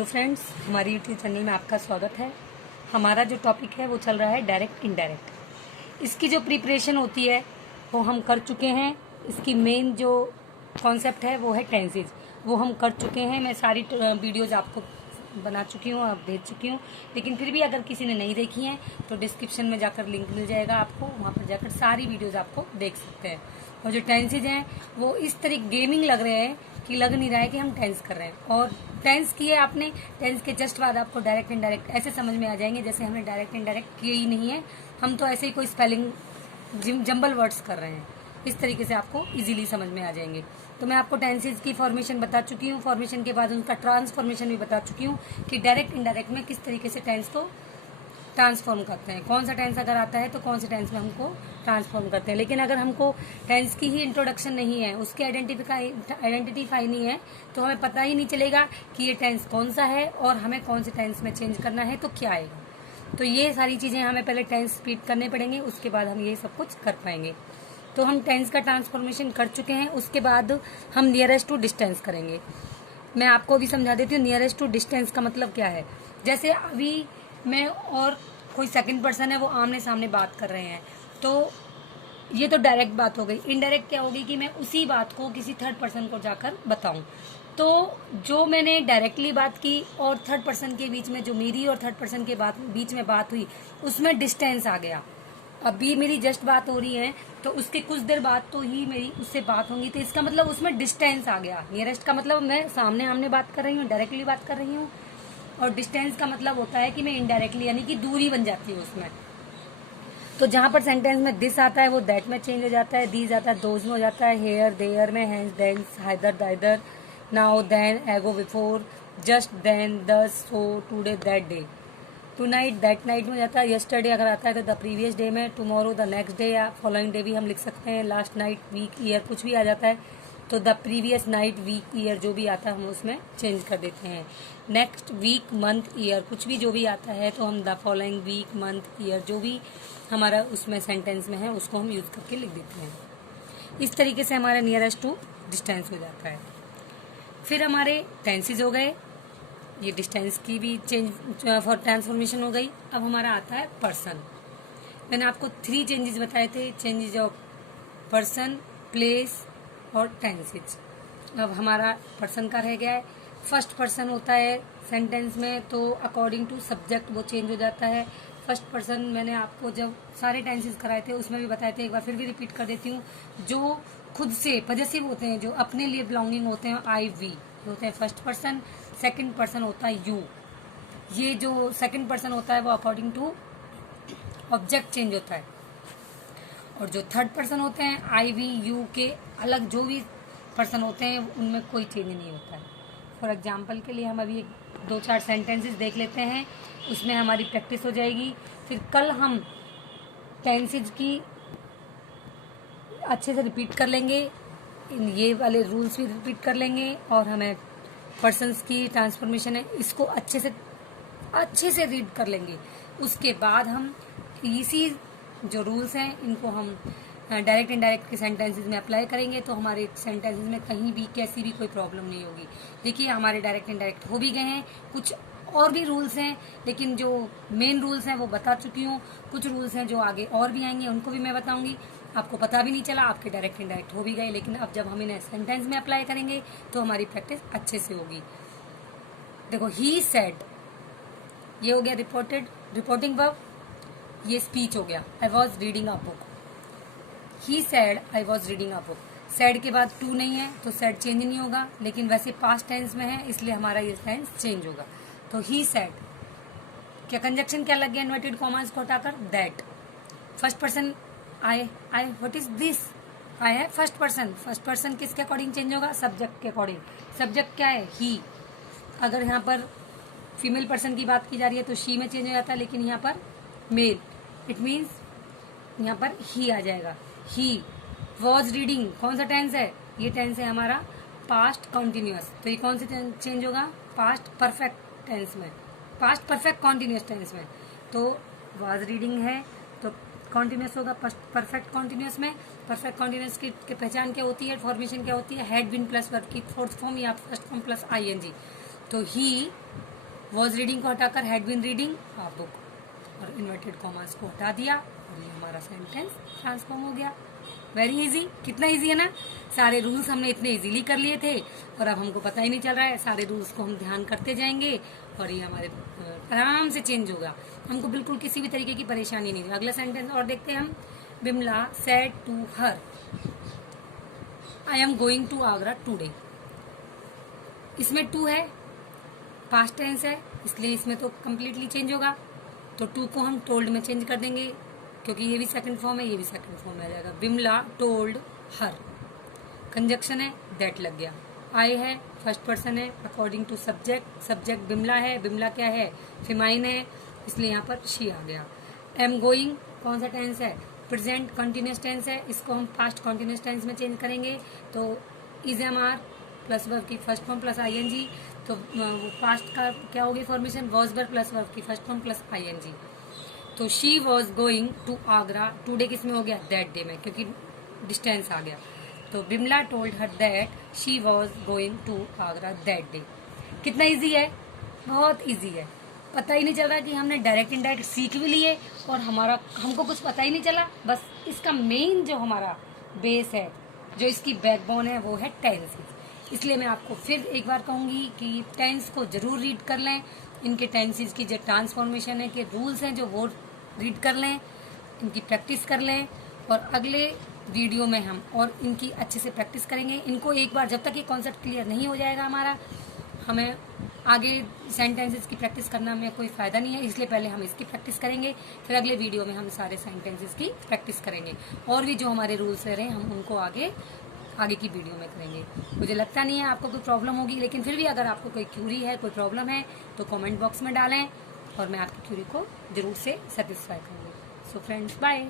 Hello friends, हमारी YouTube channel में आपका स्वागत है। हमारा जो टॉपिक है वो चल रहा है डायरेक्ट इनडायरेक्ट। इसकी जो प्रिपरेशन होती है वो हम कर चुके हैं। इसकी मेन जो कॉन्सेप्ट है वो है टेंसेज, वो हम कर चुके हैं। मैं सारी वीडियोज आपको बना चुकी हूँ, आप भेज चुकी हूँ। लेकिन फिर भी अगर किसी ने नहीं देखी हैं तो डिस्क्रिप्शन में जाकर लिंक मिल जाएगा आपको, वहाँ पर जाकर सारी वीडियोज आपको देख सकते हैं। और जो टेंसेज हैं वो इस तरह गेमिंग लग रहे हैं कि लग नहीं रहा है कि हम टेंस कर रहे हैं। और टेंस किए आपने, टेंस के जस्ट बाद आपको डायरेक्ट इनडायरेक्ट ऐसे समझ में आ जाएंगे जैसे हमने डायरेक्ट इनडायरेक्ट किए ही नहीं है, हम तो ऐसे ही कोई स्पेलिंग जंबल वर्ड्स कर रहे हैं। इस तरीके से आपको इजीली समझ में आ जाएंगे। तो मैं आपको टेंसेज की फॉर्मेशन बता चुकी हूँ, फॉर्मेशन के बाद उनका ट्रांसफॉर्मेशन भी बता चुकी हूँ कि डायरेक्ट इनडायरेक्ट में किस तरीके से टेंस को ट्रांसफॉर्म करते हैं, कौन सा टेंस अगर आता है तो कौन से टेंस में हमको ट्रांसफॉर्म करते हैं। लेकिन अगर हमको टेंस की ही इंट्रोडक्शन नहीं है, उसके आइडेंटिफाई नहीं है, तो हमें पता ही नहीं चलेगा कि ये टेंस कौन सा है और हमें कौन से टेंस में चेंज करना है तो क्या आएगा। तो ये सारी चीज़ें हमें पहले टेंस स्पीड करने पड़ेंगे, उसके बाद हम ये सब कुछ कर पाएंगे। तो हम टेंस का ट्रांसफॉर्मेशन कर चुके हैं। उसके बाद हम नियरेस्ट टू डिस्टेंस करेंगे। मैं आपको अभी समझा देती हूँ नियरेस्ट टू डिस्टेंस का मतलब क्या है। जैसे अभी मैं और कोई सेकंड पर्सन है, वो आमने सामने बात कर रहे हैं, तो ये तो डायरेक्ट बात हो गई। इनडायरेक्ट क्या होगी कि मैं उसी बात को किसी थर्ड पर्सन को जाकर बताऊं। तो जो मैंने डायरेक्टली बात की और थर्ड पर्सन के बीच में, जो मेरी और थर्ड पर्सन के बीच में बात हुई, उसमें डिस्टेंस आ गया। अभी मेरी जस्ट बात हो रही है तो उसके कुछ देर बाद तो ही मेरी उससे बात होंगी, तो इसका मतलब उसमें डिस्टेंस आ गया। नियरेस्ट का मतलब मैं सामने आमने बात कर रही हूँ, डायरेक्टली बात कर रही हूँ। और डिस्टेंस का मतलब होता है कि मैं इनडायरेक्टली, यानी कि दूरी बन जाती है उसमें। तो जहां पर सेंटेंस में दिस आता है वो दैट में चेंज हो जाता है, दीज आता है दोज में हो जाता है, हेयर देयर में, hence thence, hither thither, now then, ago before, just then, thus, so, today, that day. Tonight that night में हो जाता है। यस्टरडे अगर आता है तो द प्रीवियस डे में, टुमारो द नेक्स्ट डे या फॉलोइंग डे भी हम लिख सकते हैं। लास्ट नाइट, वीक, ईयर कुछ भी आ जाता है तो the previous night, week, year जो भी आता है हम उसमें चेंज कर देते हैं। नेक्स्ट वीक, मंथ, ईयर कुछ भी जो भी आता है तो हम the following week, month, year जो भी हमारा उसमें सेंटेंस में है उसको हम यूज करके लिख देते हैं। इस तरीके से हमारा नियरेस्ट टू डिस्टेंस हो जाता है। फिर हमारे टेंसेज हो गए, ये डिस्टेंस की भी चेंज फॉर ट्रांसफॉर्मेशन हो गई। अब हमारा आता है पर्सन। मैंने आपको 3 चेंजेस बताए थे, चेंजेस ऑफ पर्सन, प्लेस और टेंसेज। अब हमारा पर्सन का रह गया है। फर्स्ट पर्सन होता है सेंटेंस में तो अकॉर्डिंग टू सब्जेक्ट वो चेंज हो जाता है। फर्स्ट पर्सन मैंने आपको जब सारे टेंसेज कराए थे उसमें भी बताए थे, एक बार फिर भी रिपीट कर देती हूँ। जो खुद से पॉजेसिव होते हैं, जो अपने लिए बिलोंगिंग होते हैं, आई वी होते हैं फर्स्ट पर्सन। सेकंड पर्सन होता है यू। ये जो सेकंड पर्सन होता है वो अकॉर्डिंग टू ऑब्जेक्ट चेंज होता है। और जो थर्ड पर्सन होते हैं, आई वी यू के अलग जो भी पर्सन होते हैं उनमें कोई चेंज नहीं होता है। फॉर एग्जाम्पल के लिए हम अभी 2-4 सेंटेंसेस देख लेते हैं, उसमें हमारी प्रैक्टिस हो जाएगी। फिर कल हम टेंसेज की अच्छे से रिपीट कर लेंगे, ये वाले रूल्स भी रिपीट कर लेंगे और हमें पर्सन्स की ट्रांसफॉर्मेशन है इसको अच्छे से रीड कर लेंगे। उसके बाद हम इसी जो रूल्स हैं इनको हम डायरेक्ट इनडायरेक्ट के सेंटेंसेस में अप्लाई करेंगे तो हमारे सेंटेंसेस में कहीं भी कैसी भी कोई प्रॉब्लम नहीं होगी। देखिए हमारे डायरेक्ट इनडायरेक्ट हो भी गए हैं, कुछ और भी रूल्स हैं, लेकिन जो मेन रूल्स हैं वो बता चुकी हूँ। कुछ रूल्स हैं जो आगे और भी आएंगे, उनको भी मैं बताऊंगी। आपको पता भी नहीं चला, आपके डायरेक्ट इनडायरेक्ट हो भी गए, लेकिन अब जब हम इन्हें सेंटेंस में अप्लाई करेंगे तो हमारी प्रैक्टिस अच्छे से होगी। देखो, ही सेड, ये हो गया रिपोर्टिंग वर्ब, ये स्पीच हो गया। I was reading a book. He said I was reading a book. Said के बाद टू नहीं है तो सेड चेंज नहीं होगा, लेकिन वैसे पास्ट टेंस में है इसलिए हमारा ये टेंस चेंज होगा। तो ही सेड, क्या कंजक्शन क्या लग गया इन्वर्टेड कॉमास को हटाकर, that. First person I what is this, I है फर्स्ट पर्सन। फर्स्ट पर्सन किसके अकॉर्डिंग चेंज होगा, सब्जेक्ट के अकॉर्डिंग। सब्जेक्ट क्या है, ही। अगर यहाँ पर फीमेल पर्सन की बात की जा रही है तो शी में चेंज हो जाता है, लेकिन यहाँ पर मेल, इट मीन्स यहाँ पर ही आ जाएगा। ही वॉज रीडिंग, कौन सा टेंस है, ये टेंस है हमारा पास्ट कॉन्टिन्यूअस। तो ये कौन से चेंज होगा, पास्ट परफेक्ट टेंस में, पास्ट परफेक्ट कॉन्टिन्यूअस टेंस में। तो वॉज रीडिंग है तो कॉन्टिन्यूअस होगा परफेक्ट कॉन्टिन्यूअस में। परफेक्ट कॉन्टिन्यूअस की पहचान क्या होती है, फॉर्मेशन क्या होती है, हैड बीन प्लस वर्ब की फोर्थ फॉर्म या फर्स्ट फॉर्म प्लस आईएनजी। तो ही वॉज रीडिंग को हटाकर had been reading a book, और इन्वर्टेड कॉमास को हटा दिया और ये हमारा सेंटेंस ट्रांसफॉर्म हो गया। वेरी इजी, कितना इजी है ना। सारे रूल्स हमने इतने इजीली कर लिए थे और अब हमको पता ही नहीं चल रहा है। सारे रूल्स को हम ध्यान करते जाएंगे और ये हमारे आराम से चेंज होगा। हमको बिल्कुल किसी भी तरीके की परेशानी नहीं होगी। अगला सेंटेंस और देखते हैं हम। Bimla said to her, I am going to Agra today. इसमें टू है, पास्ट टेंस है, इसलिए इसमें तो कम्प्लीटली चेंज होगा। तो टू को हम टोल्ड में चेंज कर देंगे, क्योंकि ये भी सेकंड फॉर्म है, ये भी सेकंड फॉर्म में आ जाएगा। बिमला टोल्ड हर, कंजक्शन है, दैट लग गया। आई है, फर्स्ट पर्सन है according to subject, subject Bimla है, बिमला क्या है, फेमाइन है, इसलिए यहाँ पर शी आ गया। एम गोइंग कौन सा टेंस है, प्रेजेंट कंटिन्यूस टेंस है, इसको हम पास्ट कंटिन्यूस टेंस में चेंज करेंगे। तो is am are plus verb की फर्स्ट फॉर्म प्लस आईएनजी, तो पास्ट का क्या होगी formation, was verb plus verb की फर्स्ट फॉर्म प्लस आईएनजी। तो she was going to Agra today किस में हो गया, दैट डे में, क्योंकि डिस्टेंस आ गया। तो Bimla told her that she was going to Agra that day. कितना इजी है, बहुत इजी है। पता ही नहीं चल रहा कि हमने डायरेक्ट इनडायरेक्ट सीख भी लिए और हमको कुछ पता ही नहीं चला। बस इसका मेन जो हमारा बेस है, जो इसकी बैकबोन है, वो है टेंसेस। इसलिए मैं आपको फिर एक बार कहूंगी कि टेंस को जरूर रीड कर लें। इनके टेंसेस की जो ट्रांसफॉर्मेशन है के रूल्स हैं, जो वो रीड कर लें, इनकी प्रैक्टिस कर लें। और अगले वीडियो में हम और इनकी अच्छे से प्रैक्टिस करेंगे। इनको एक बार, जब तक ये कॉन्सेप्ट क्लियर नहीं हो जाएगा हमारा, हमें आगे सेंटेंसेस की प्रैक्टिस करना में कोई फायदा नहीं है। इसलिए पहले हम इसकी प्रैक्टिस करेंगे, फिर अगले वीडियो में हम सारे सेंटेंसेस की प्रैक्टिस करेंगे। और भी जो हमारे रूल्स रहे हम उनको आगे की वीडियो में करेंगे। मुझे लगता नहीं है आपको कोई प्रॉब्लम होगी, लेकिन फिर भी अगर आपको कोई क्यूरी है, कोई प्रॉब्लम है, तो कमेंट बॉक्स में डालें और मैं आपकी क्यूरी को जरूर से सेटिस्फाई करूँगी। So friends, bye.